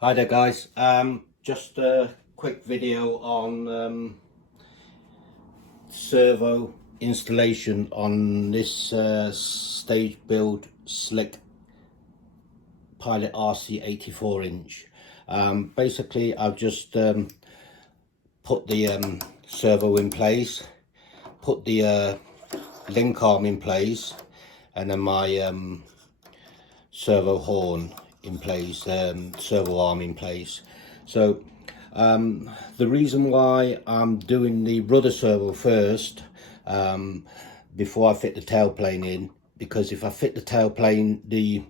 Hi there guys, just a quick video on servo installation on this stage build slick Pilot RC 84 inch. Basically I've just put the servo in place, put the link arm in place, and then my servo horn in place, servo arm in place. So the reason why I'm doing the rudder servo first before I fit the tailplane in, because if I fit the tailplane, the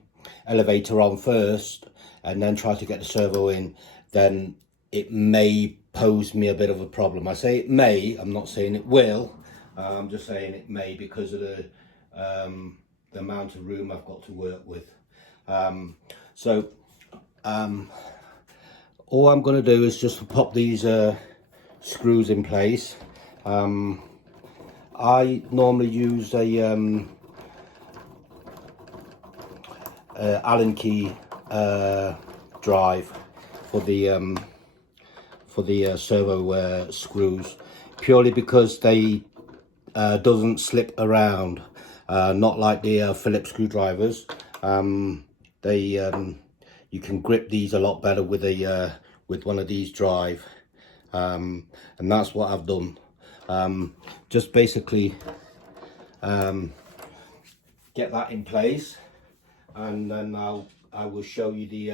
elevator on first and then try to get the servo in, then it may pose me a bit of a problem. I say it may, I'm not saying it will, I'm just saying it may because of the amount of room I've got to work with. All I'm going to do is just pop these screws in place. I normally use a Allen key drive for the servo screws, purely because they doesn't slip around, not like the Phillips screwdrivers. You can grip these a lot better with a with one of these drive, and that's what I've done. Just basically get that in place, and then I will show you the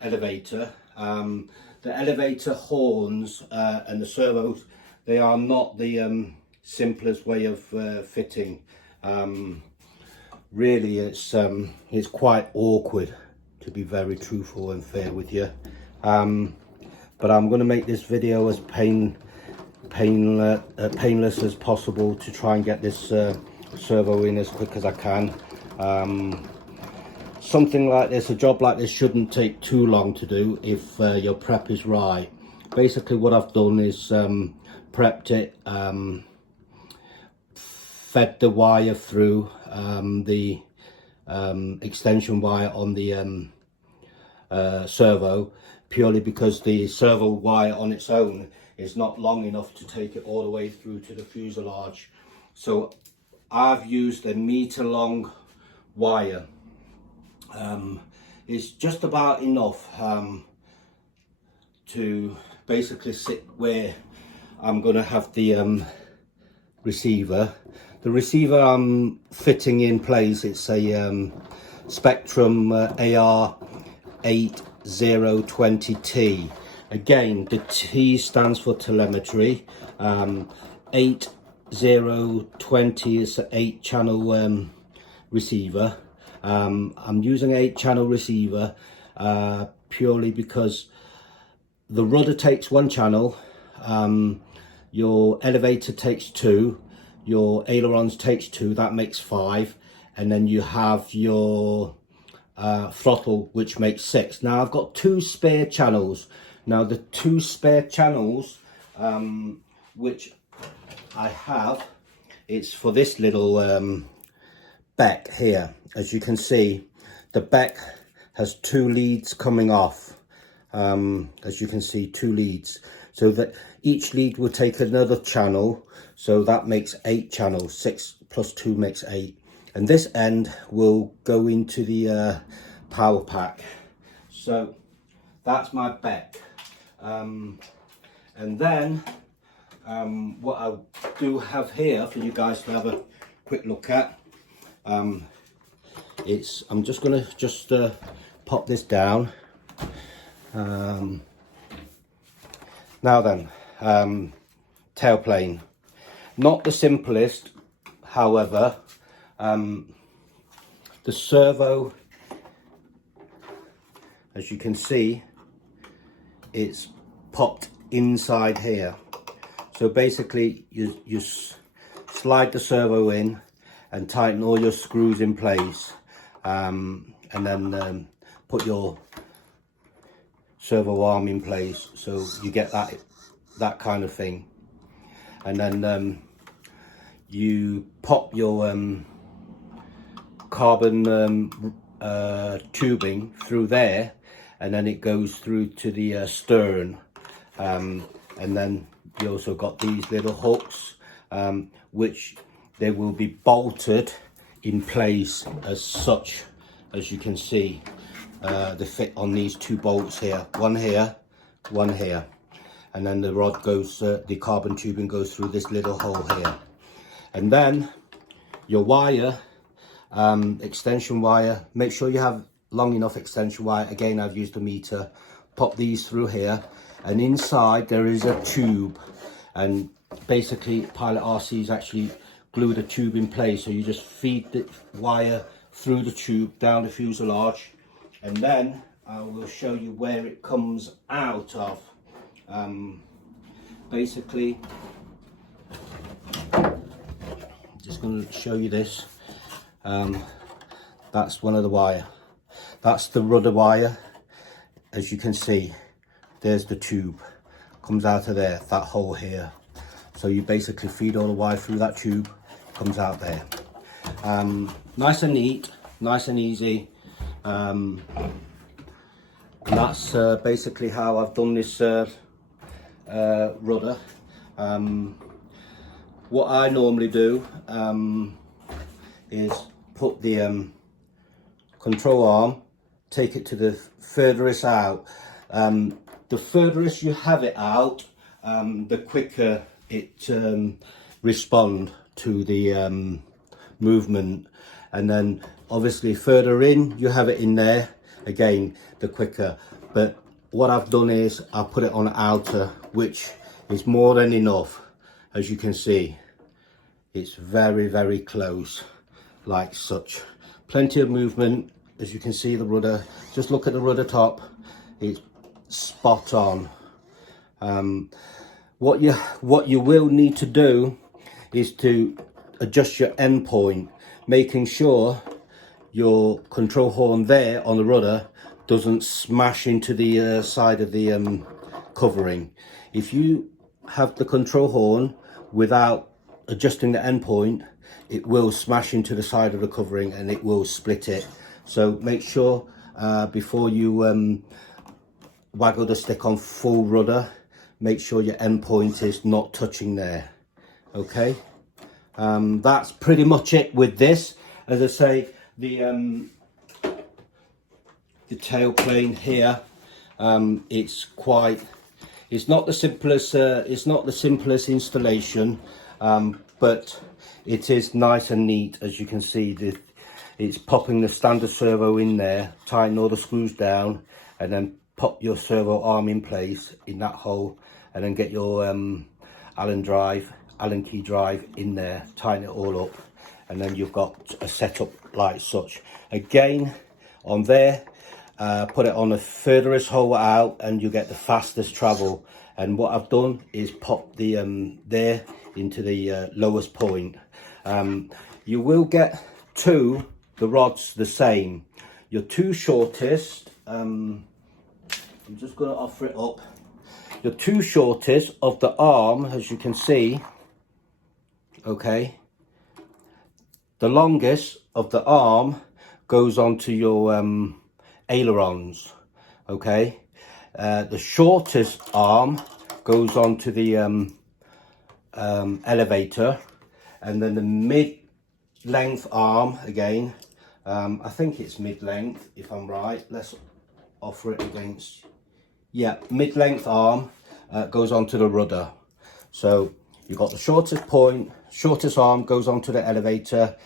elevator. The elevator horns and the servos, they are not the simplest way of fitting. Really it's quite awkward, to be very truthful and fair with you, but I'm going to make this video as painless as possible to try and get this servo in as quick as I can. Something like this, a job like this, shouldn't take too long to do if your prep is right. Basically what I've done is prepped it, fed the wire through the extension wire on the servo, purely because the servo wire on its own is not long enough to take it all the way through to the fuselage. So I've used a meter long wire. It's just about enough to basically sit where I'm going to have the receiver. The receiver I'm fitting in place, it's a Spectrum AR8020T. Again, the T stands for telemetry. 8020 is an 8-channel receiver. I'm using an 8-channel receiver purely because the rudder takes 1 channel, your elevator takes 2, your ailerons takes 2, that makes 5, and then you have your throttle, which makes 6. Now I've got 2 spare channels. Now the 2 spare channels which I have, it's for this little beck here. As you can see, the beck has 2 leads coming off. As you can see, 2 leads, so that each lead will take another channel, so that makes 8 channels. 6 plus 2 makes 8, and this end will go into the power pack. So that's my beck, and then what I do have here for you guys to have a quick look at, I'm just gonna pop this down. Now then, tailplane, not the simplest, however. The servo, as you can see, it's popped inside here. So basically you slide the servo in and tighten all your screws in place, and then put your servo arm in place, so you get that kind of thing. And then you pop your carbon tubing through there, and then it goes through to the stern. And then you also got these little hooks, which they will be bolted in place as such, as you can see. They fit on these 2 bolts here, one here, and then the rod goes, the carbon tubing goes through this little hole here. And then your wire, extension wire, make sure you have long enough extension wire. Again, I've used a meter. Pop these through here, and inside there is a tube, and basically Pilot RC's actually glue the tube in place. So you just feed the wire through the tube down the fuselage, and then I will show you where it comes out of. Basically, just going to show you this. That's one of the wire. That's the rudder wire. As you can see, there's the tube. Comes out of there, that hole here. So you basically feed all the wire through that tube, comes out there. Nice and neat, nice and easy. And that's basically how I've done this rudder. What I normally do is put the control arm, take it to the furthest out. The furthest you have it out, the quicker it respond to the movement. And then obviously further in you have it in there, again the quicker. But what I've done is I put it on outer, which is more than enough. As you can see, it's very close, like such. Plenty of movement. As you can see, the rudder, just look at the rudder top, it's spot on. What you will need to do is to adjust your end point, making sure your control horn there on the rudder doesn't smash into the side of the covering. If you have the control horn without adjusting the end point, it will smash into the side of the covering and it will split it. So make sure before you waggle the stick on full rudder, make sure your end point is not touching there. Okay, that's pretty much it with this. As I say, the tail plane here, it's not the simplest installation, but it is nice and neat. As you can see, it's popping the standard servo in there, tighten all the screws down, and then pop your servo arm in place in that hole, and then get your Allen key drive in there, tighten it all up, and then you've got a setup like such. Again, on there, put it on the furthest hole out and you get the fastest travel. And what I've done is pop the there into the lowest point. You will get the rods the same. Your 2 shortest, I'm just going to offer it up. Your 2 shortest of the arm, as you can see, okay, the longest of the arm goes onto your ailerons, okay. The shortest arm goes onto the elevator, and then the mid-length arm, again, I think it's mid-length if I'm right, let's offer it against, yeah, mid-length arm goes onto the rudder. So you've got the shortest arm goes onto the elevator,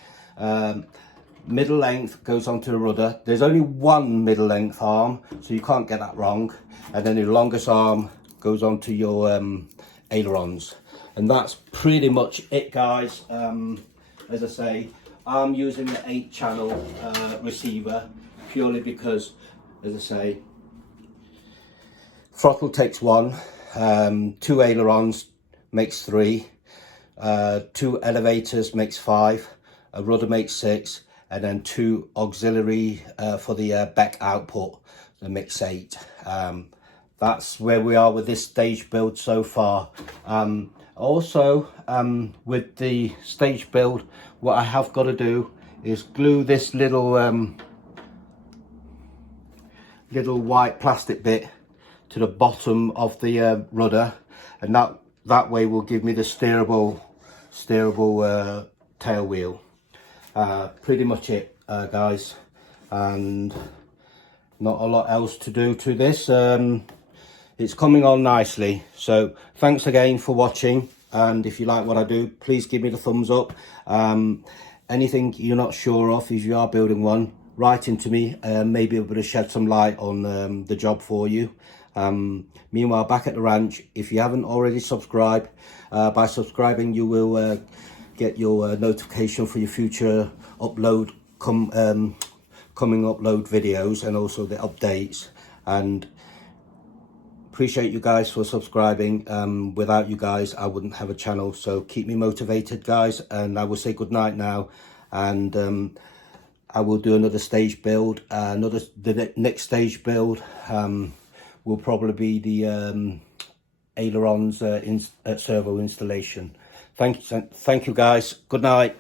middle length goes onto the rudder. There's only one middle length arm, so you can't get that wrong. And then the longest arm goes onto your ailerons. And that's pretty much it, guys. As I say, I'm using the 8-channel receiver purely because, as I say, throttle takes 1, 2 ailerons makes 3, 2 elevators makes 5, a rudder makes 6, and then 2 auxiliary for the back output, that makes 8. That's where we are with this stage build so far. Also, with the stage build, what I have got to do is glue this little little white plastic bit to the bottom of the rudder, and that way will give me the steerable tail wheel. Pretty much it, guys, and not a lot else to do to this. It's coming on nicely. So thanks again for watching, and if you like what I do, please give me the thumbs up. Anything you're not sure of, if you are building one, write into me, maybe able to shed some light on the job for you. Meanwhile, back at the ranch, if you haven't already subscribed, by subscribing you will get your notification for your future upload coming upload videos, and also the updates. And appreciate you guys for subscribing. Without you guys I wouldn't have a channel, so keep me motivated, guys, and I will say good night now. And I will do another stage build. The next stage build will probably be the ailerons servo installation. Thank you guys. Good night.